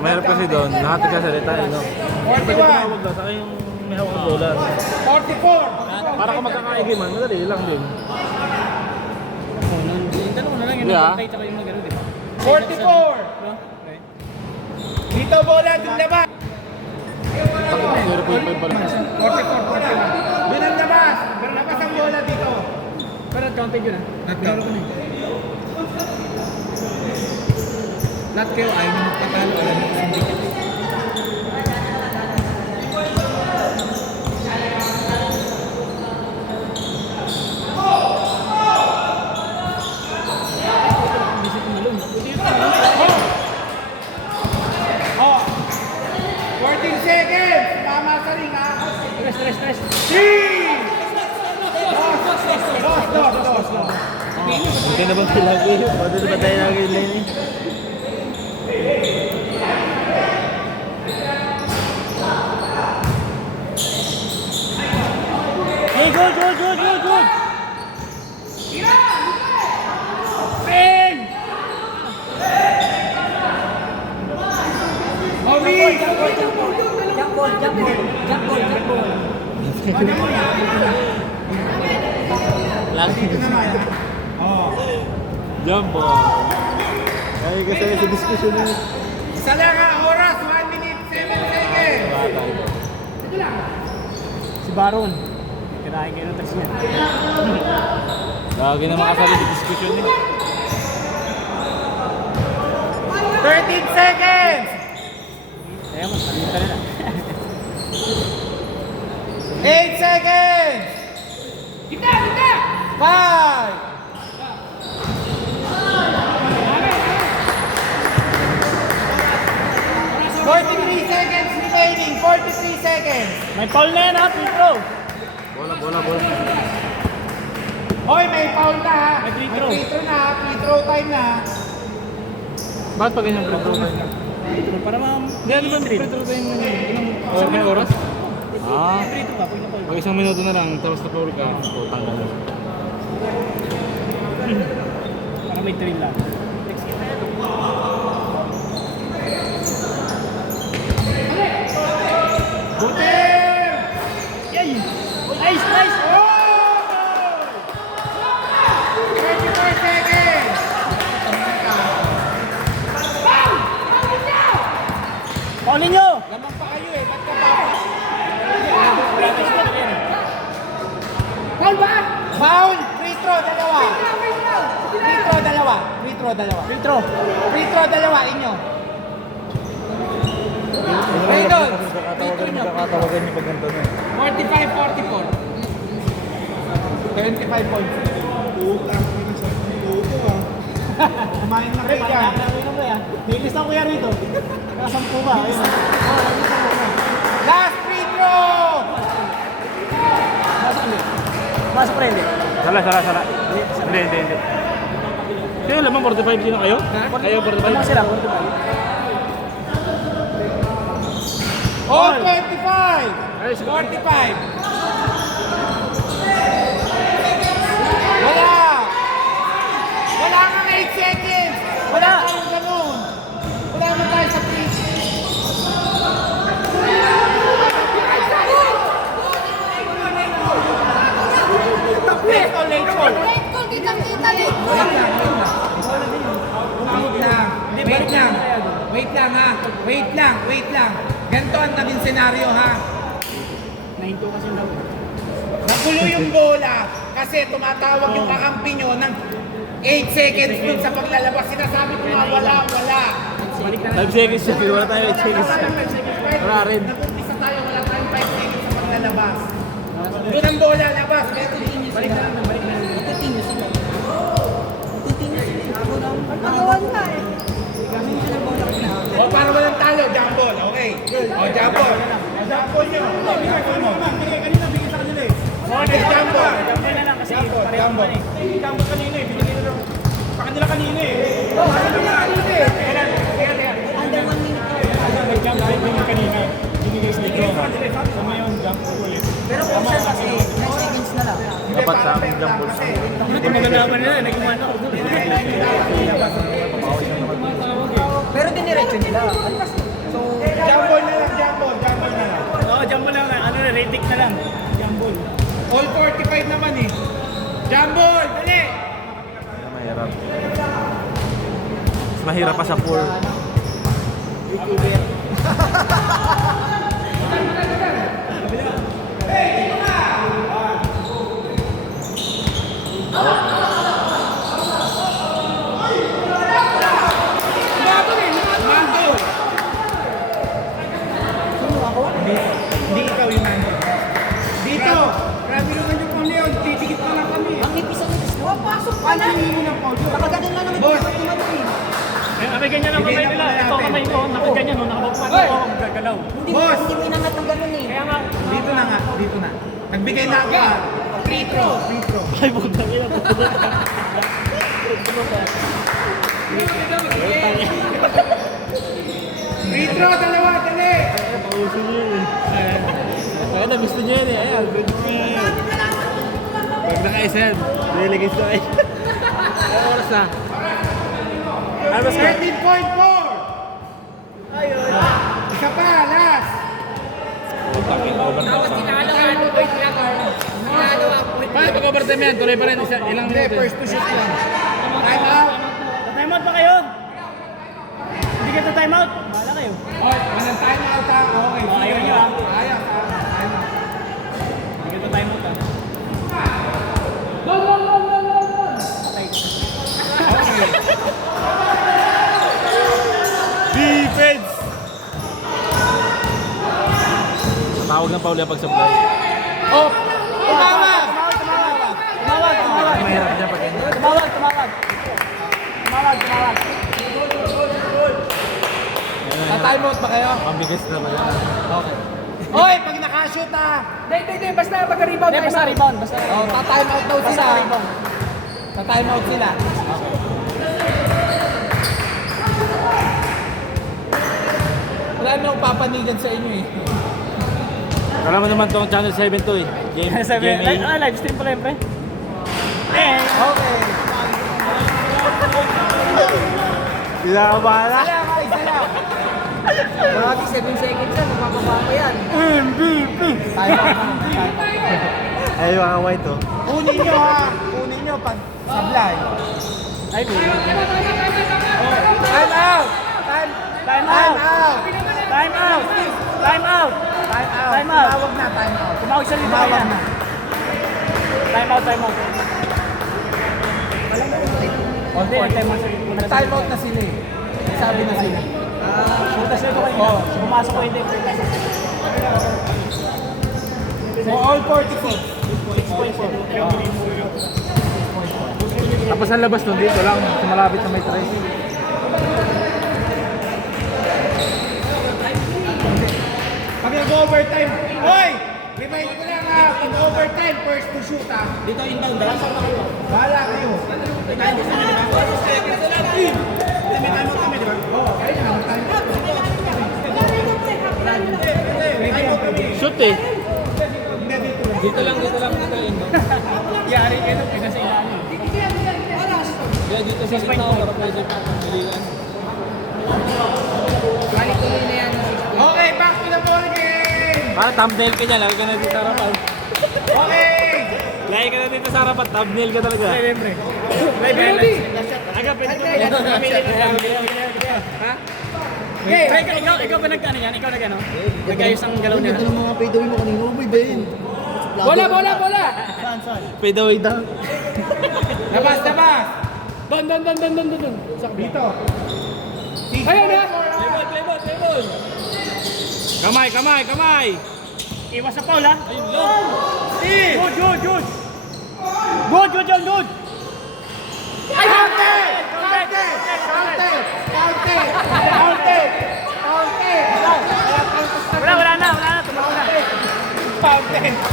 Mayroon kasi doon, lahat nagkasalita eh, no? Pwede tumawag lang, saka yung may hawak ng bola. 44! Para kung magkakaigiman, madali lang din. Yung dalawa na lang yung Yeah. nagpantay tsaka yung mag-ano, di ba? 44! No? Okay. Dito bola, dun labas! 0.5 pala. 44. Dun ang labas! Labas ang bola dito. Pero counted yun ah. Binaro ko na yun. Lahat kayo ayaw nyo magpatalo, ayaw nyo sumbikin. Oh! 14 seconds! Tama sa ring ha! Stress. 3! Dos. Buti na bang lagi? Buti na ba tayo lagi yun eh? Hey, good! Bang! Omi! Jump ball. Lagi. Oh. Jump ball. Ay, kasi sa discussion eh. Isa lang ha, oras, 1 minute, 7 seconds! Si Baron. Kinahin kayo ng text niya. Lagi na makasali sa discussion eh. 13 seconds! Kaya mas salita na. 8 seconds! 5! 43 seconds remaining, 43 seconds! May foul na yan ha, Pedro. Bola. Hoy, may foul na ha! May free throw. Free throw na ha, free throw time na ha. Bakit pa ganyan free throw tayo? Para Hindi, ano ba free throw tayo mo yun? Oh, may oras? Ah, Pedro ka, pag na-foul. pag isang minuto na lang, tapos na-foul ka, putang ka na. Para may thrill lang. Butir! Yay! Nice! 24 seconds! Paulin nyo! Lamang pa kayo eh, ba't ka pa? Foul ba? Foul! Free throw, dalawa! Free throw, dalawa! Pedro! Free throw, dalawa, inyo! Reynolds! Free throw nyo! Kakatawagan niyo pag ganito na. 45-44. 75 points. Kumain na kayo dyan. Nilis na kuya rito. Nakasampu ba? Ayun. Last free throw! Masok pa hindi. Sala. Hindi. Sino lamang 45 sino kayo? Kayo 45? Ano sila? Oh, 25! Ay, 45! Wala kang 8 seconds! Wala kang ganun! Wala naman tayo sa free. Late call. Wait lang. Ganito ang naging senaryo ha. 9-2 kasi daw. Nagulo yung bola kasi tumatawag yung kakampi nyo ng 8 seconds dun sa paglalabas. Sinasabi ko nga wala. Balik na 5 seconds siya, wala tayo 8 seconds. Wala rin. Nag-umpisa tayo, wala tayong 5 seconds sa paglalabas. Doon ang bola, labas. Balik na lang. Pagawan ka eh. O para walang talo, jump ball. Okay. O jump ball. Jump ball nyo. Kanina bigay sa kanila eh. Okay, jump ball. Jump na lang kasi pareho Jump ball. naman eh. Jump kanina eh. Binigay na lang. Sa kanila kanina eh. Under 1 minute ka. Nag-jump sa inyo kanina. Binigay sa inyo. Sa ngayon, jump ulit. Pero kung siya kasi, 9 seconds na lang. Dapat sa amin jump ball. Hindi mo nalaman nila. Nagumana ako. Pero diniretso nila. Ano kasi? So, Jumble na lang, jumble na lang. Oo, jumbo lang. Ano na, rating na lang. Jumbo. All 45 naman eh. Jumble, dali! Mahirap. Mas mahirap pa sa pool. Mando! Hindi ikaw yung mando. Dito! Grabe naman yung pang Leon, titikit pa lang kami. ang ipis ang ipis ko. Pasok ka na. Nakaganon lang naman Boss. yung tumano eh. May ganyan ang kamay nila. Ito kamay ko, nakaganyan, no? Nakabagpag ako, gagalaw. Boss! Hindi mo inangat ng ganun eh. Kaya nga, Dito na nga, dito na. Nagbigay na ako. Free throw. Free throw. Ay, bugtang ina. Free throw, dalawa, dali! Pauso niya yun eh. Kaya na, gusto niya yun eh. Ayan, good thing. Pag naka-isa yan, niligay sa ay. Ay, oras na. Ano ba score? 13.4! Isa pa, last! Paano pag overtime yan? Tuloy pa rin. Ilang Hindi, minuto? first to shoot lang. Time out! time out ba kayo? Hindi kayo time out? Bahala kayo. Oy, walang time out ha. Okay, sige. ayaw niyo, ah. Ayaw, time out. Hindi kayo time out, Defense! Tawag ng Paul yung pag-supply. Oh! Tumawag! Mahirap niya pag ganyan. Ta-time out ba kayo? Pambigas na pala. Okay. Oy, pag nakashoot ha! Hindi. Basta pagka-rebound. Basta rebound. Basta Oh, ta-time out daw sila. Ta-time out sila. Wala namang papanigan sa inyo eh. Alam mo naman tong Channel 7 to eh. Game, game A. live stream pala yun, pre. Okay. Hindi na ako bahala. Isa lang. Lagi 7 seconds yan. Magpapaba ko yan. MVP! Time out na. Ay, mga white to. Kunin nyo ha. Kunin nyo pag sablay. Ay, cool. Time out! Time Time out! out! Time out! Time out! Time out! Time out. Tumawag na, time out. Tumawag sa dito Tumawag yan. na. Time out, time out. Hindi, time out. Nag-time out na sila eh. Sabi na sila. Putas na ito kayo. Pumasok ko hindi. So all 46. Tapos ang labas nun dito lang. Sa malapit na may trace. Pag nag-overtime, hoy! Remind ko lang ha, pag overtime, first to shoot ha. Dito inbound, bahala kayo. Shoot eh. Dito lang. Yari kayo nung pinasailan. Kaya dito sa gitna ako para pwede pilihan. Balik-tuloy na yan. Okay, back to the ball game! Para thumbnail ka niya, lagi ka na dito sa harapan. Okay! Lagi ka na dito sa harapan, thumbnail ka talaga. Siyempre. Ready? Aga, pwede ko ikaw ba nag-ano yan? Ikaw nag-ano? Nag-ayos ang galaw niya? Ito ng mga pay-down mo kanina. Uy, Ben. Bola! Fade away down. Labas! Don. Dito. Ayun na! Kamay! Iwas sa Paul, ha? Ayun lang. Good! Good! Counted! Wala na. Tumakas na. Counted!